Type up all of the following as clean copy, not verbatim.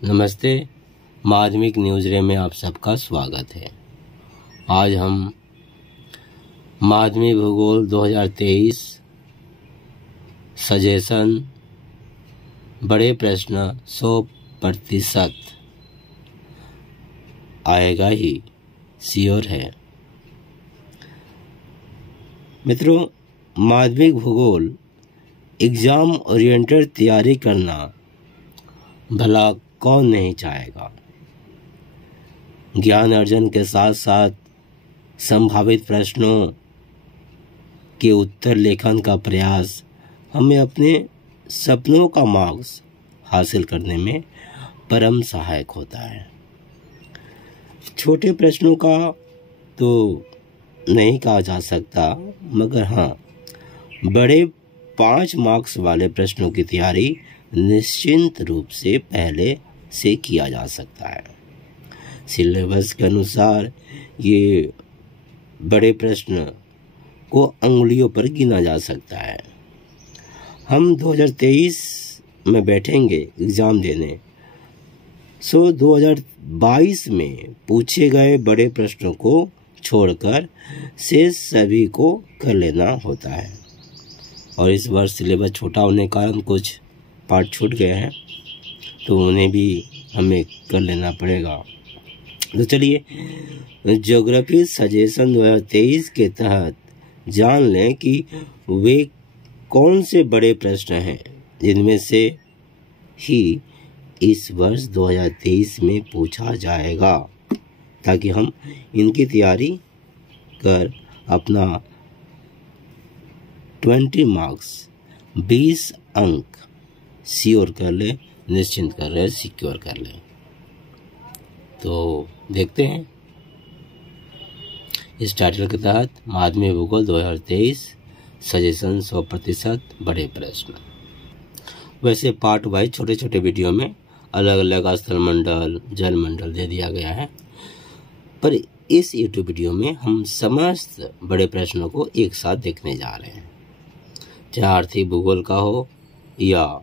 नमस्ते। माध्यमिक न्यूज़ रे में आप सबका स्वागत है। आज हम माध्यमिक भूगोल 2023 सजेशन बड़े प्रश्न 100% आएगा ही, श्योर है। मित्रों, माध्यमिक भूगोल एग्जाम ओरिएंटेड तैयारी करना भला कौन नहीं चाहेगा। ज्ञान अर्जन के साथ साथ संभावित प्रश्नों के उत्तर लेखन का प्रयास हमें अपने सपनों का मार्क्स हासिल करने में परम सहायक होता है। छोटे प्रश्नों का तो नहीं कहा जा सकता, मगर हाँ, बड़े 5 मार्क्स वाले प्रश्नों की तैयारी निश्चिंत रूप से पहले से किया जा सकता है। सिलेबस के अनुसार ये बड़े प्रश्न को अंगुलियों पर गिना जा सकता है। हम 2023 में बैठेंगे एग्ज़ाम देने, सो 2022 में पूछे गए बड़े प्रश्नों को छोड़कर शेष सभी को कर लेना होता है। और इस वर्ष सिलेबस छोटा होने के कारण कुछ पार्ट छूट गए हैं, तो उन्हें भी हमें कर लेना पड़ेगा। तो चलिए, ज्योग्राफी सजेशन 2023 के तहत जान लें कि वे कौन से बड़े प्रश्न हैं जिनमें से ही इस वर्ष 2023 में पूछा जाएगा, ताकि हम इनकी तैयारी कर अपना 20 मार्क्स 20 अंक श्योर कर ले, निश्चिंत कर ले, सिक्योर कर ले। तो देखते हैं इस टाइटल के तहत माध्यमिक भूगोल 2023 सजेशन 100% बड़े प्रश्न। वैसे पार्ट वाइज छोटे छोटे वीडियो में अलग अलग स्थल मंडल, जल मंडल दे दिया गया है, पर इस यूट्यूब वीडियो में हम समस्त बड़े प्रश्नों को एक साथ देखने जा रहे हैं, चाहे आर्थिक भूगोल का हो या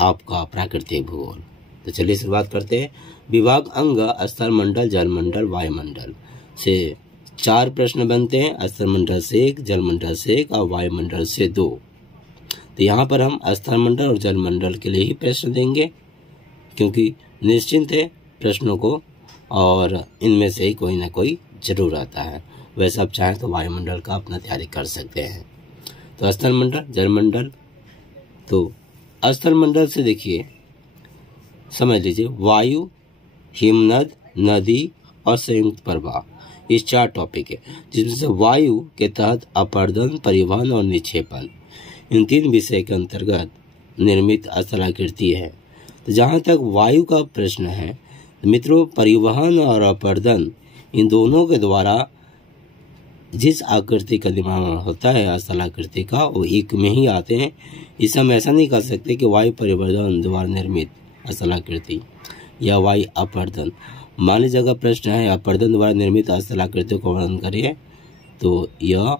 आपका प्राकृतिक भूगोल। तो चलिए शुरुआत करते हैं। विभाग अंग स्थल मंडल, जल मंडल, वायुमंडल से 4 प्रश्न बनते हैं। स्थल मंडल से 1, जल मंडल से 1 और वायुमंडल से 2। तो यहाँ पर हम स्थल मंडल और जल मंडल के लिए ही प्रश्न देंगे, क्योंकि निश्चिंत है प्रश्नों को और इनमें से ही कोई ना कोई जरूर आता है। वैसे आप चाहें तो वायुमंडल का अपना तैयारी कर सकते हैं। तो स्थल मंडल, जल मंडल। तो स्थल मंडल से देखिए, समझ लीजिए वायु, हिमनद, नदी और संयुक्त प्रवाह, ये 4 टॉपिक है, जिसमें से वायु के तहत अपरदन, परिवहन और निक्षेपण, इन 3 विषय के अंतर्गत निर्मित स्थलाकृति है। तो जहाँ तक वायु का प्रश्न है मित्रों, परिवहन और अपरदन इन दोनों के द्वारा जिस आकृति का निर्माण होता है स्थलाकृति का, वो एक में ही आते हैं। इसे हम ऐसा नहीं कर सकते कि वायु परिवर्तन द्वारा निर्मित स्थलाकृति या वायु अपरदन। मान लीजिए अगर प्रश्न है अपरदन द्वारा निर्मित स्थलाकृति को वर्णन करिए, तो यह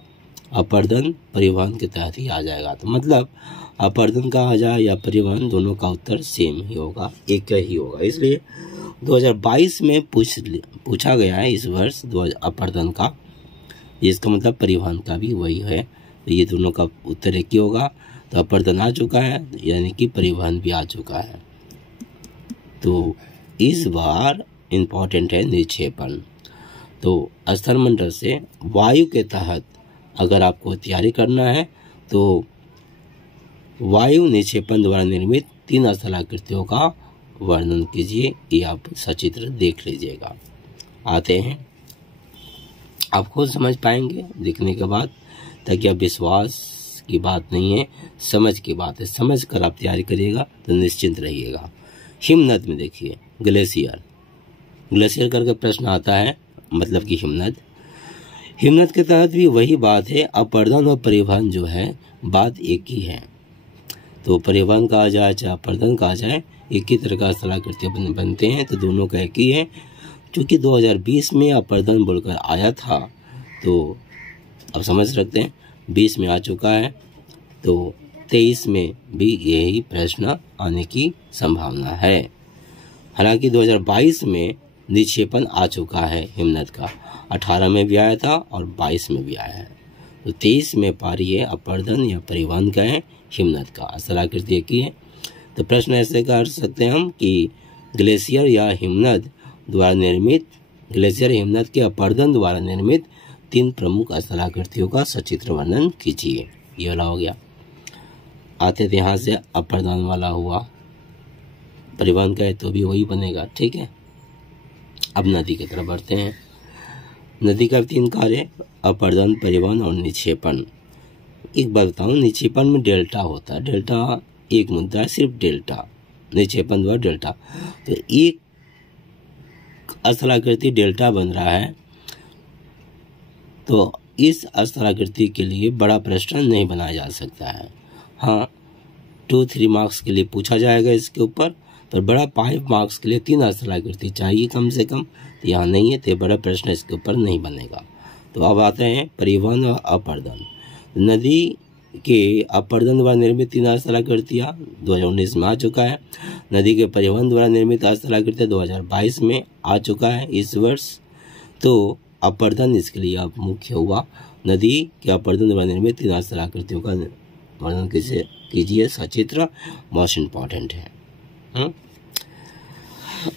अपरदन परिवहन के तहत ही आ जाएगा। तो मतलब अपरदन का आ जाए या परिवहन, दोनों का उत्तर सेम ही होगा, एक ही होगा। इसलिए 2022 में पूछा गया है इस वर्ष अपरदन का, इसका मतलब परिवहन का भी वही है। तो ये दोनों का उत्तर एक ही होगा। तो अपरदन आ चुका है, यानी कि परिवहन भी आ चुका है। तो इस बार इम्पोर्टेंट है निक्षेपण। तो स्थल मंडल से वायु के तहत अगर आपको तैयारी करना है तो वायु निक्षेपण द्वारा निर्मित 3 स्थलाकृतियों का वर्णन कीजिए। ये आप सचित्र देख लीजिएगा। आते हैं, आप खुद समझ पाएंगे देखने के बाद, ताकि आप विश्वास की बात नहीं है, समझ की बात है। समझ कर आप तैयारी करिएगा तो निश्चिंत रहिएगा। हिमनद में देखिए, ग्लेशियर, ग्लेशियर करके प्रश्न आता है, मतलब कि हिमनद के तहत भी वही बात है। अपरदन और परिवहन जो है बात एक ही है। तो परिवहन का आ जाए चाहे अपरदन का आ जाए, एक ही तरह का स्थलाकृति बनते हैं, तो दोनों का एक ही है। क्योंकि 2020 में अपरदन बोलकर आया था, तो अब समझ सकते हैं 20 में आ चुका है। तो 23 में भी यही प्रश्न आने की संभावना है। हालांकि 2022 में निक्षेपण आ चुका है हिमनद का, 18 में भी आया था और 22 में भी आया है। तो 23 में पारी है अपरदन या परिवहन का है हिमनद का, स्थलाकृति की है। तो प्रश्न ऐसे कर सकते हैं हम कि ग्लेशियर या हिमनद द्वारा निर्मित, ग्लेशियर हिमनद के अपरदन द्वारा निर्मित 3 प्रमुख स्थलाकृतियों का सचित्र वर्णन कीजिए। ये वाला हो गया। आते थे यहाँ से अपरदन वाला हुआ, परिवहन का है तो भी वही बनेगा। ठीक है, अब नदी की तरफ बढ़ते हैं। नदी का 3 कार्य, अपरदन, परिवहन और निक्षेपण। एक बात बताऊँ, निक्षेपण में डेल्टा होता है, डेल्टा एक मुद्दा है, सिर्फ डेल्टा, निक्षेपण द्वारा डेल्टा। तो एक स्थलाकृति डेल्टा बन रहा है, तो इस स्थलाकृति के लिए बड़ा प्रश्न नहीं बनाया जा सकता है। हाँ, 2-3 मार्क्स के लिए पूछा जाएगा इसके ऊपर, पर बड़ा 5 मार्क्स के लिए 3 स्थलाकृति चाहिए कम से कम, तो यहाँ नहीं है, तो बड़ा प्रश्न इसके ऊपर नहीं बनेगा। तो अब आते हैं परिवहन और अपरदन। नदी के अपरदन द्वारा निर्मित 3 स्थलाकृतियाँ 2019 में आ चुका है। नदी के परिवहन द्वारा निर्मित स्थलाकृतियाँ 2022 में आ चुका है इस वर्ष। तो अपरदन इसके लिए अब मुख्य हुआ। नदी के अपरदन द्वारा निर्मित 3 स्थलाकृतियों का वर्णन कीजिए, सचित्र मोस्ट इम्पॉर्टेंट है।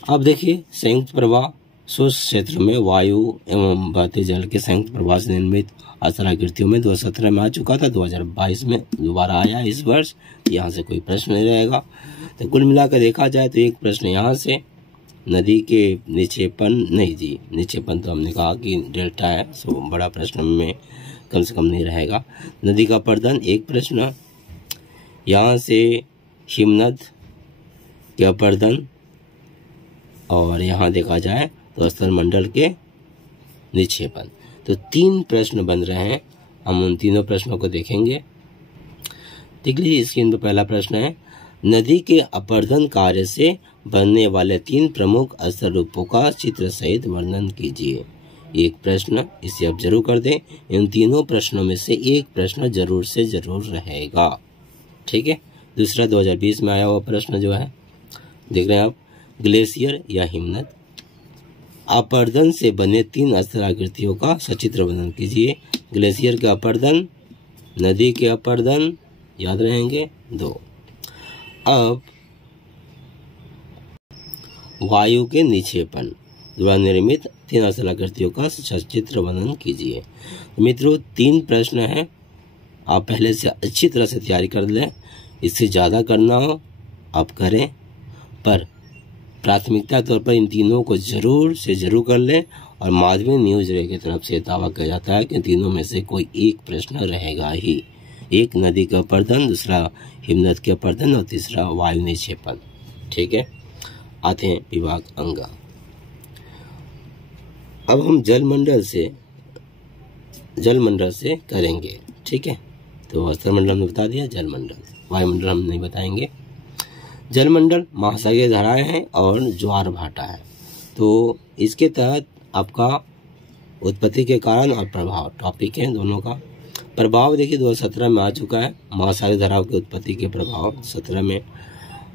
अब देखिए, संयुक्त प्रवाह शुष्क क्षेत्र में वायु एवं बहते जल के संयुक्त प्रवाह से निर्मित स्थलाकृतियों में 2017 में आ चुका था, 2022 में दोबारा आया इस वर्ष। यहाँ से कोई प्रश्न नहीं रहेगा। तो कुल मिलाकर देखा जाए तो एक प्रश्न यहाँ से, नदी के निक्षेपण नहीं जी, निक्षेपण तो हमने कहा कि डेल्टा है, सो बड़ा प्रश्न में कम से कम नहीं रहेगा। नदी का अपरदन एक प्रश्न, यहाँ से हिमनद के अपरदन, और यहाँ देखा जाए तो स्थलमंडल के निक्षेपण। तो 3 प्रश्न बन रहे हैं, हम उन तीनों प्रश्नों को देखेंगे। देख लीजिए, स्क्रीन पर पहला प्रश्न है, नदी के अपरदन कार्य से बनने वाले 3 प्रमुख स्थल रूपों का चित्र सहित वर्णन कीजिए। एक प्रश्न, इसे आप जरूर कर दें। इन तीनों प्रश्नों में से एक प्रश्न जरूर से जरूर रहेगा। ठीक है। दूसरा 2020 में आया हुआ प्रश्न जो है, देख रहे हैं आप, ग्लेशियर या हिमनद अपरदन से बने 3 स्थलाकृतियों का सचित्र वर्णन कीजिए। ग्लेशियर के अपरदन, नदी के अपरदन, याद रहेंगे 2। अब वायु के निक्षेपण द्वारा निर्मित 3 स्थलाकृतियों का सचित्र वर्णन कीजिए। मित्रों, 3 प्रश्न हैं, आप पहले से अच्छी तरह से तैयारी कर लें। इससे ज़्यादा करना हो आप करें, पर प्राथमिकता तौर पर इन तीनों को जरूर से जरूर कर लें। और माध्यमिक न्यूज रे की तरफ से दावा किया जाता है कि तीनों में से कोई एक प्रश्न रहेगा ही। एक नदी का अपरदन, दूसरा हिमनद के अपरदन और तीसरा वायु निक्षेपण। ठीक है। आते हैं विभाग अंग। अब हम जलमंडल से करेंगे। ठीक है। तो स्थलमंडल हमने बता दिया, जलमंडल, वायुमंडल हम नहीं बताएंगे। जलमंडल महासागरीय धाराएं हैं और ज्वार भाटा है। तो इसके तहत आपका उत्पत्ति के कारण और प्रभाव टॉपिक है दोनों का। प्रभाव देखिए 2017 में आ चुका है, महासागरीय धाराओं की उत्पत्ति के प्रभाव 17 में,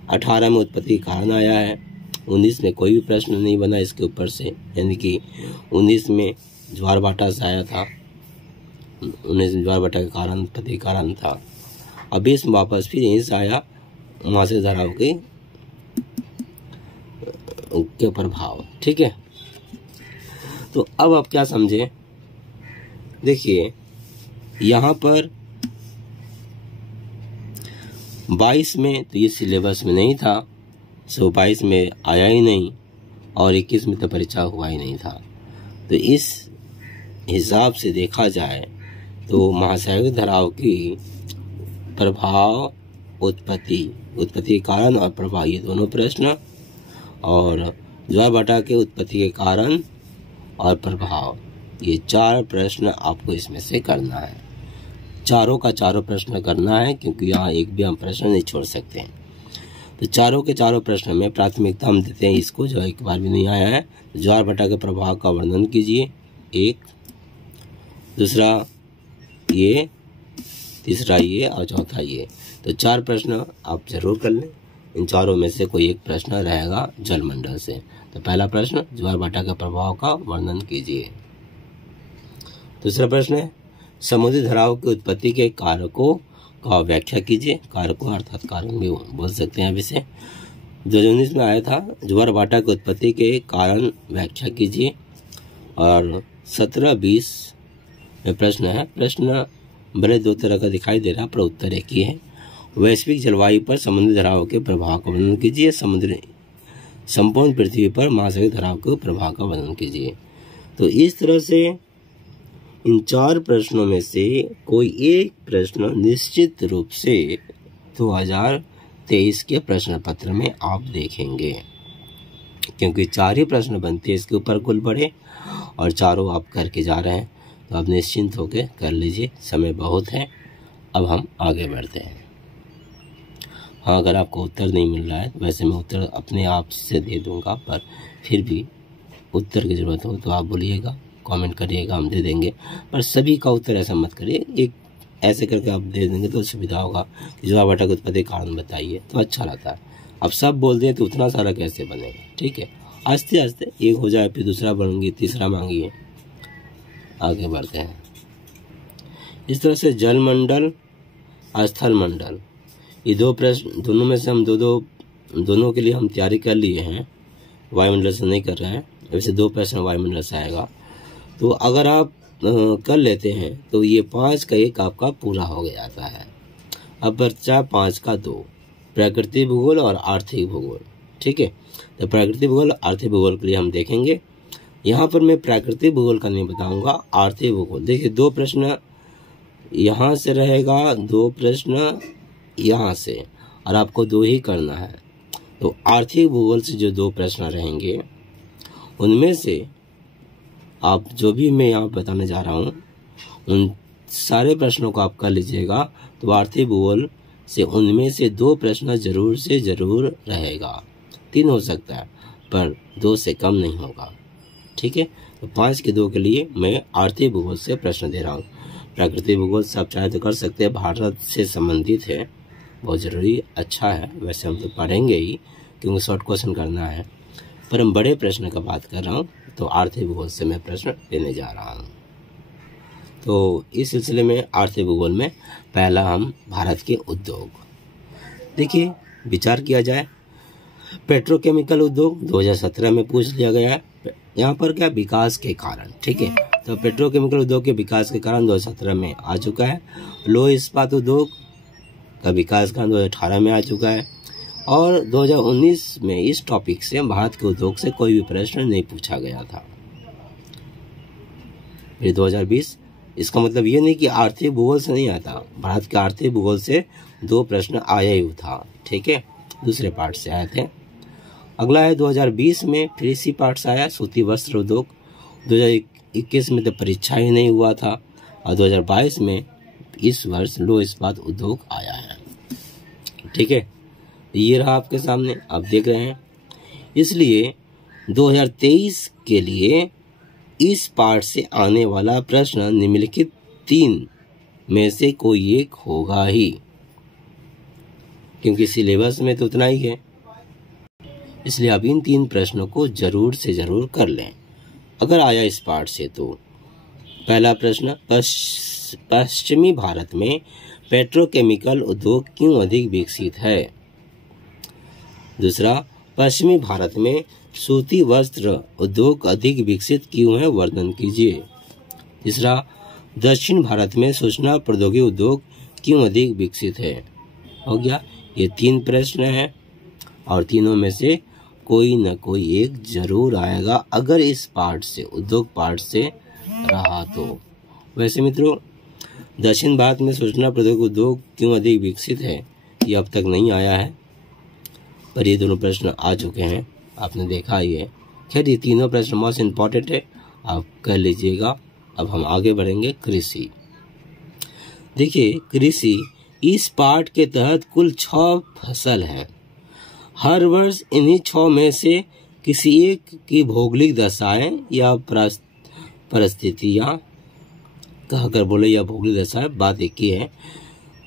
18 में उत्पत्ति के कारण आया है, 19 में कोई भी प्रश्न नहीं बना इसके ऊपर से, यानी कि 19 में ज्वार भाटा से आया था, 19 में ज्वार भाटा के कारण उत्पत्ति कारण था। अब 20 में वापस फिर यहीं से आया, महासागरीय धाराओं के प्रभाव। ठीक है। तो अब आप क्या समझे, देखिए यहाँ पर 22 में तो ये सिलेबस में नहीं था, सो 22 में आया ही नहीं, और 21 में तो परीक्षा हुआ ही नहीं था। तो इस हिसाब से देखा जाए तो महासागरीय धाराओं की प्रभाव, उत्पत्ति कारण और प्रभाव, ये दोनों प्रश्न, और ज्वार भाटा के उत्पत्ति के कारण और प्रभाव, ये 4 प्रश्न आपको इसमें से करना है। चारों का चारों प्रश्न करना है, क्योंकि यहाँ एक भी हम प्रश्न नहीं छोड़ सकते हैं। तो चारों के चारों प्रश्न में प्राथमिकता हम देते हैं इसको, जो एक बार भी नहीं आया है। ज्वार भाटा के प्रभाव का वर्णन कीजिए, 1, दूसरा ये, तीसरा ये और चौथा ये। तो 4 प्रश्न आप जरूर कर लें। इन चारों में से कोई एक प्रश्न रहेगा जलमंडल से। तो पहला प्रश्न, ज्वार भाटा के प्रभाव का वर्णन कीजिए। दूसरा प्रश्न है, समुद्री धाराओं की उत्पत्ति के कारकों का व्याख्या कीजिए। कारकों अर्थात कारण भी बोल सकते हैं। अब इसे 2019 में आया था, ज्वार भाटा की उत्पत्ति के कारण व्याख्या कीजिए। और 17-20 में प्रश्न है, प्रश्न भले 2 तरह का दिखाई दे रहा पर उत्तर एक ही है। वैश्विक जलवायु पर समुद्री धाराओं के प्रभाव का वर्णन कीजिए। संपूर्ण पृथ्वी पर महासागरीय धाराओं के प्रभाव का वर्णन कीजिए। तो इस तरह से इन 4 प्रश्नों में से कोई एक प्रश्न निश्चित रूप से 2023 के प्रश्न पत्र में आप देखेंगे, क्योंकि 4 ही प्रश्न बनते हैं इसके ऊपर कुल पड़े और चारों आप करके जा रहे हैं। तो आप निश्चिंत होकर कर लीजिए, समय बहुत है। अब हम आगे बढ़ते हैं। हाँ, अगर आपको उत्तर नहीं मिल रहा है, वैसे मैं उत्तर अपने आप से दे दूंगा, पर फिर भी उत्तर की ज़रूरत हो तो आप बोलिएगा, कमेंट करिएगा, हम दे देंगे। पर सभी का उत्तर ऐसा मत करिए, एक ऐसे करके आप दे देंगे तो सुविधा होगा कि ज्वार भाटा के उत्पत्ति कारण बताइए, तो अच्छा रहता है। अब सब बोल दें तो उतना सारा कैसे बनेगा, ठीक है। आस्ते आस्ते एक हो जाए, फिर दूसरा बनूंगी, तीसरा मांगिए, आगे बढ़ते हैं। इस तरह से जलमंडल, स्थल मंडल, ये 2 प्रश्न, दोनों में से हम दोनों के लिए हम तैयारी कर लिए हैं, वायुमंडल से नहीं कर रहे हैं। वैसे 2 प्रश्न वायुमंडल से आएगा, तो अगर आप कर लेते हैं तो ये 5 का 1 आपका पूरा हो जाता है। अब बचा 5 का 2, प्राकृतिक भूगोल और आर्थिक भूगोल, ठीक है। तो प्राकृतिक भूगोल, आर्थिक भूगोल के लिए हम देखेंगे। यहाँ पर मैं प्राकृतिक भूगोल का नहीं बताऊंगा, आर्थिक भूगोल। देखिए 2 प्रश्न यहाँ से रहेगा, 2 प्रश्न यहाँ से, और आपको 2 ही करना है। तो आर्थिक भूगोल से जो 2 प्रश्न रहेंगे उनमें से आप जो भी मैं यहाँ बताने जा रहा हूँ उन सारे प्रश्नों को आप कर लीजिएगा। तो आर्थिक भूगोल से उनमें से 2 प्रश्न जरूर से जरूर रहेगा, 3 हो सकता है पर 2 से कम नहीं होगा, ठीक है। तो 5 के 2 के लिए मैं आर्थिक भूगोल से प्रश्न दे रहा हूँ। प्राकृतिक भूगोल से आप चाहे तो कर सकते हैं, भारत से संबंधित है, बहुत ज़रूरी, अच्छा है। वैसे हम तो पढ़ेंगे ही क्योंकि शॉर्ट क्वेश्चन करना है, पर हम बड़े प्रश्न का बात कर रहा हूँ। तो आर्थिक भूगोल से मैं प्रश्न देने जा रहा हूँ। तो इस सिलसिले में आर्थिक भूगोल में पहला हम भारत के उद्योग, देखिए विचार किया जाए। पेट्रोकेमिकल उद्योग 2017 में पूछ लिया गया है। यहाँ पर क्या, विकास के कारण, ठीक है। तो पेट्रोकेमिकल उद्योग के विकास के कारण 2017 में आ चुका है। लौह इस्पात उद्योग का विकास कारण 2018 में आ चुका है। और 2019 में इस टॉपिक से, भारत के उद्योग से कोई भी प्रश्न नहीं पूछा गया था। फिर 2020, इसका मतलब ये नहीं कि आर्थिक भूगोल से नहीं आता, भारत के आर्थिक भूगोल से 2 प्रश्न आया ही था, ठीक है, दूसरे पार्ट से आए थे। अगला है 2020 में फिर इसी पार्ट से आया, सूती वस्त्र उद्योग। 2021 में तो परीक्षा ही नहीं हुआ था, और 2022 में इस वर्ष लौह इस्पात उद्योग आया है, ठीक है। ये रहा आपके सामने, आप देख रहे हैं। इसलिए 2023 के लिए इस पार्ट से आने वाला प्रश्न निम्नलिखित 3 में से कोई एक होगा ही, क्योंकि सिलेबस में तो उतना ही है। इसलिए आप इन 3 प्रश्नों को जरूर से जरूर कर लें अगर आया इस पार्ट से। तो पहला प्रश्न, पश्चिमी भारत में पेट्रोकेमिकल उद्योग क्यों अधिक विकसित है। दूसरा, पश्चिमी भारत में सूती वस्त्र उद्योग अधिक विकसित क्यों है, वर्णन कीजिए। तीसरा, दक्षिण भारत में सूचना प्रौद्योगिकी उद्योग क्यों अधिक विकसित है। हो गया, ये 3 प्रश्न हैं और तीनों में से कोई न कोई एक जरूर आएगा अगर इस पार्ट से, उद्योग पार्ट से रहा तो। वैसे मित्रों, दक्षिण भारत में सूचना प्रौद्योगिकी उद्योग क्यों अधिक विकसित है, ये अब तक नहीं आया है, पर ये दोनों प्रश्न आ चुके हैं, आपने देखा ही है। खैर, ये तीनों प्रश्न मोस्ट इम्पॉर्टेंट है, आप कर लीजिएगा। अब हम आगे बढ़ेंगे कृषि। देखिए, कृषि इस पार्ट के तहत कुल 6 फसल हैं। हर वर्ष इन्हीं 6 में से किसी एक की भौगोलिक दशाएं या परिस्थितियां कहकर बोले, या भौगोलिक दशाएं, बात एक ही है,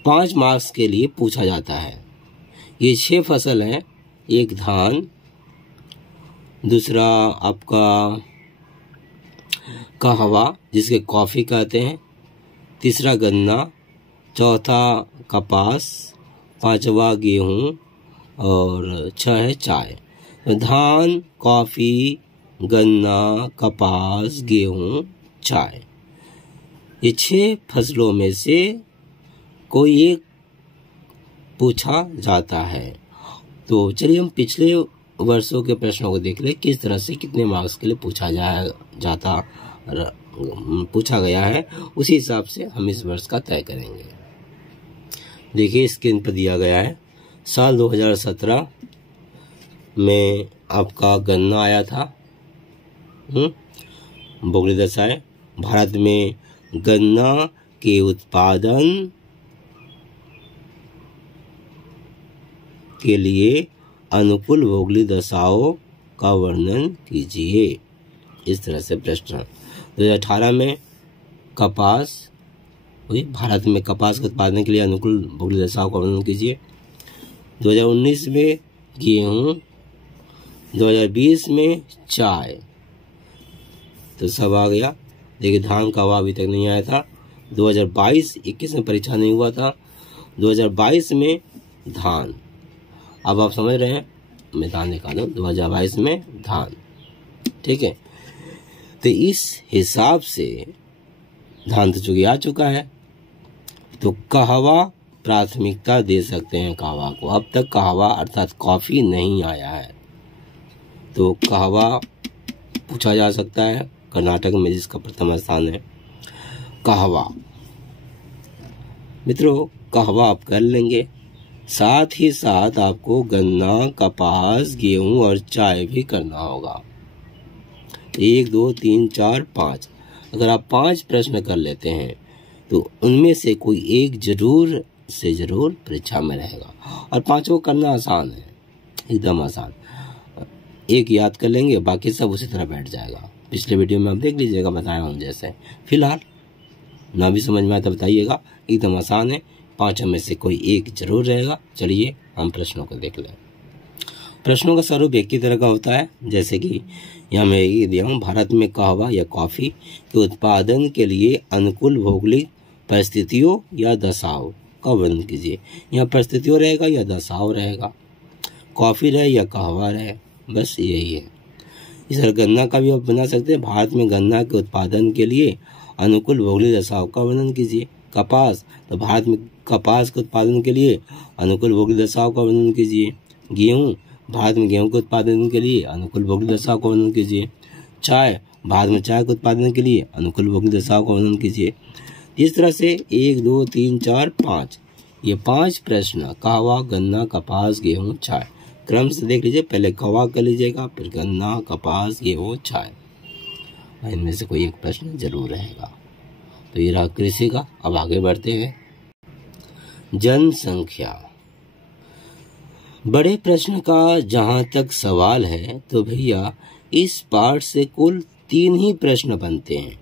5 मार्क्स के लिए पूछा जाता है। ये 6 फसल हैं। एक धान, दूसरा आपका कहवा जिसके कॉफ़ी कहते हैं, तीसरा गन्ना, चौथा कपास, पांचवा गेहूं और 6 है चाय। तो धान, कॉफ़ी, गन्ना, कपास, गेहूं, चाय, ये 6 फसलों में से कोई एक पूछा जाता है। तो चलिए हम पिछले वर्षों के प्रश्नों को देख ले, किस तरह से कितने मार्क्स के लिए पूछा गया है, उसी हिसाब से हम इस वर्ष का तय करेंगे। देखिए स्क्रीन पर दिया गया है। साल 2017 में आपका गन्ना आया था। भौगोलिक दशाएं, भारत में गन्ना के उत्पादन के लिए अनुकूल भौगोलिक दशाओं का वर्णन कीजिए। इस तरह से प्रश्न। 2018 में कपास, भारत में कपास के उत्पादन के लिए अनुकूल भौगोलिक दशाओं का वर्णन कीजिए। 2019 में गेहूं, 2020 में चाय, तो सब आ गया। देखिए धान का अभी तक नहीं आया था। 2022-21 में परीक्षा नहीं हुआ था। 2022 में धान, अब आप समझ रहे हैं, मैं धान निकालूं 2022 में धान, ठीक है। तो इस हिसाब से धान तो चूंकि आ चुका है, तो कहवा प्राथमिकता दे सकते हैं कहवा को। अब तक कहवा अर्थात कॉफी नहीं आया है, तो कहवा पूछा जा सकता है। कर्नाटक में जिसका प्रथम स्थान है कहवा। मित्रों कहवा आप कर लेंगे, साथ ही साथ आपको गन्ना, कपास, गेहूं और चाय भी करना होगा। 1 2 3 4 5, अगर आप 5 प्रश्न कर लेते हैं तो उनमें से कोई एक जरूर से जरूर परीक्षा में रहेगा। और 5 को करना आसान है, एकदम आसान। एक याद कर लेंगे, बाकी सब उसी तरह बैठ जाएगा। पिछले वीडियो में आप देख लीजिएगा, बताया हूँ जैसे। फिलहाल ना भी समझ में आए तो बताइएगा, एकदम आसान है। 5 में से कोई एक जरूर रहेगा। चलिए हम प्रश्नों को देख लें। प्रश्नों का स्वरूप एक ही तरह का होता है, जैसे कि यहाँ मैं ये दिया हूँ, भारत में कहवा या कॉफ़ी के उत्पादन के लिए अनुकूल भौगोलिक परिस्थितियों या दशाओं का वर्णन कीजिए। यहाँ परिस्थितियों रहेगा या दशाओं रहेगा, कॉफ़ी रहे या कहवा रहे, बस यही है। इस तरह गन्ना का भी आप बना सकते हैं। भारत में गन्ना के उत्पादन के लिए अनुकूल भौगोलिक दशाओं का वर्णन कीजिए। कपास, तो भारत में कपास के उत्पादन के लिए अनुकूल भौगोलिक दशाओं का वर्णन कीजिए। गेहूँ, भारत में गेहूं के उत्पादन के लिए अनुकूल भौगोलिक दशाओं का वर्णन कीजिए। चाय, भारत में चाय के उत्पादन के लिए अनुकूल भौगोलिक दशाओं का वर्णन कीजिए। इस तरह से 1 2 3 4 5, ये 5 प्रश्न कहवा, गन्ना, कपास, गेहूं, चाय, क्रम से देख लीजिए। पहले कहवा कर लीजिएगा, फिर गन्ना, कपास, गेहूं, चाय, इनमें से कोई एक प्रश्न जरूर रहेगा। तो ये रहा कृषि का। अब आगे बढ़ते हैं। जनसंख्या, बड़े प्रश्न का जहां तक सवाल है तो भैया इस पार्ट से कुल 3 ही प्रश्न बनते हैं,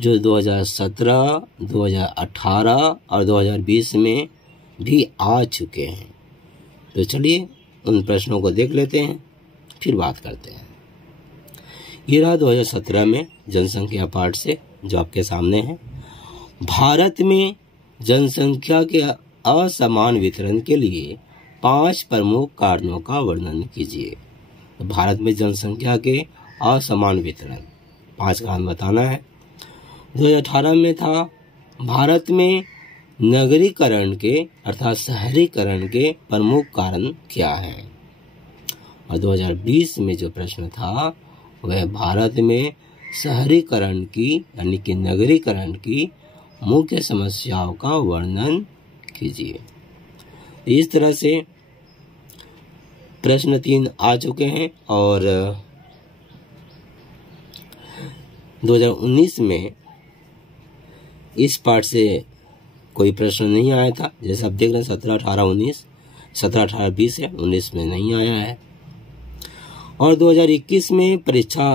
जो 2017, 2018 और 2020 में भी आ चुके हैं। तो चलिए उन प्रश्नों को देख लेते हैं, फिर बात करते हैं। ये रहा 2017 में जनसंख्या पार्ट से, जो आपके सामने है। भारत में जनसंख्या के असमान वितरण के लिए 5 प्रमुख कारणों का वर्णन कीजिए। तो भारत में जनसंख्या के असमान वितरण 5 कारण बताना है। 2018 में था भारत में नगरीकरण के अर्थात शहरीकरण के प्रमुख कारण क्या है। और 2020 में जो प्रश्न था वह भारत में शहरीकरण की यानी कि नगरीकरण की मुख्य समस्याओं का वर्णन कीजिए। इस तरह से प्रश्न 3 आ चुके हैं। और 2019 में इस पार्ट से कोई प्रश्न नहीं आया था, जैसे आप देख रहे हैं 17, 18, 19, 17, 18, 20 है, 19 में नहीं आया है। और 2021 में परीक्षा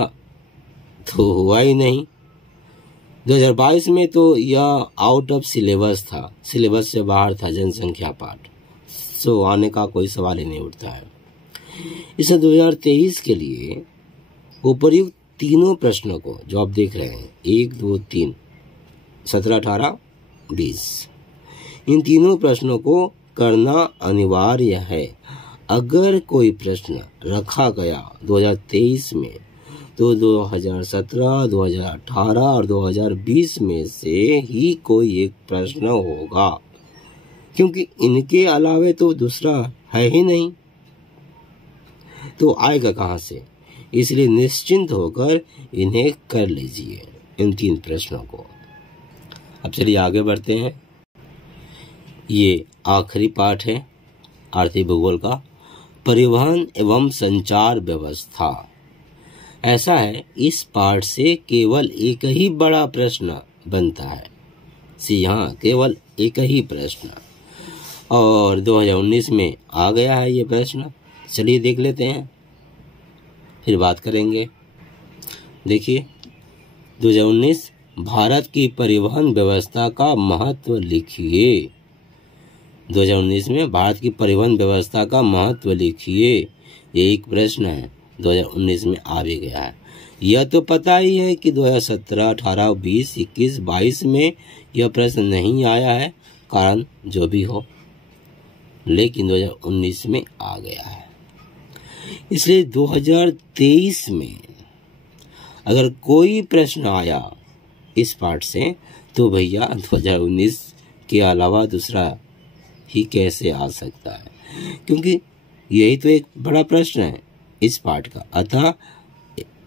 तो हुआ ही नहीं। 2022 में तो यह आउट ऑफ सिलेबस था, सिलेबस से बाहर था जनसंख्या पाठ, सो आने का कोई सवाल ही नहीं उठता है। इस 2023 के लिए उपर्युक्त तीनों प्रश्नों को जो आप देख रहे हैं 1, 2, 3, 17, 18, 20, इन तीनों प्रश्नों को करना अनिवार्य है। अगर कोई प्रश्न रखा गया 2023 में तो 2017, 2018 और 2020 में से ही कोई एक प्रश्न होगा, क्योंकि इनके अलावे तो दूसरा है ही नहीं, तो आएगा कहाँ से। इसलिए निश्चिंत होकर इन्हें कर लीजिए, इन 3 प्रश्नों को। अब चलिए आगे बढ़ते हैं। ये आखिरी पाठ है आर्थिक भूगोल का, परिवहन एवं संचार व्यवस्था। ऐसा है, इस पाठ से केवल एक ही बड़ा प्रश्न बनता है। यहाँ केवल एक ही प्रश्न, और 2019 में आ गया है ये प्रश्न। चलिए देख लेते हैं, फिर बात करेंगे। देखिए 2019, भारत की परिवहन व्यवस्था का महत्व लिखिए। 2019 में भारत की परिवहन व्यवस्था का महत्व लिखिए, ये एक प्रश्न है, 2019 में आ भी गया है। यह तो पता ही है कि 2017, 18, 20, 21, 22 में यह प्रश्न नहीं आया है, कारण जो भी हो, लेकिन 2019 में आ गया है। इसलिए 2023 में अगर कोई प्रश्न आया इस पाठ से तो भैया 2019 के अलावा दूसरा ही कैसे आ सकता है, क्योंकि यही तो एक बड़ा प्रश्न है इस पाठ का। अतः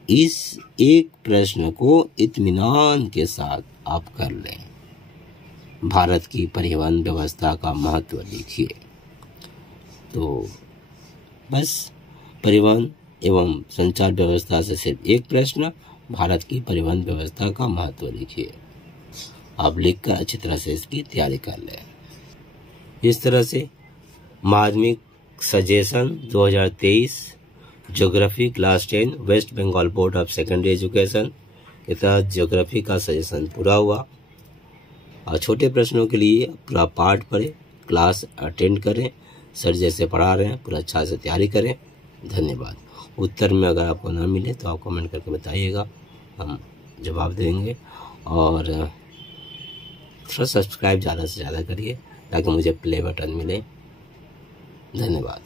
इस एक प्रश्न को इत्मीनान के साथ आप कर लें। भारत की परिवहन व्यवस्था का महत्व लिखिए। तो बस परिवहन एवं संचार व्यवस्था से सिर्फ एक प्रश्न, भारत की परिवहन व्यवस्था का महत्व लिखिए। आप लिखकर अच्छी तरह से इसकी तैयारी कर लें। इस तरह से माध्यमिक suggestion 2023 geography class 10 West Bengal board of secondary education के तहत ज्योग्राफी का सजेशन पूरा हुआ। और छोटे प्रश्नों के लिए पूरा पाठ पढ़ें, क्लास अटेंड करें, सर जैसे पढ़ा रहे हैं पूरा अच्छा से तैयारी करें। धन्यवाद। उत्तर में अगर आपको ना मिले तो आप कमेंट करके बताइएगा, हम जवाब देंगे। और थोड़ा सब्सक्राइब ज़्यादा से ज़्यादा करिए ताकि मुझे प्ले बटन मिले। धन्यवाद।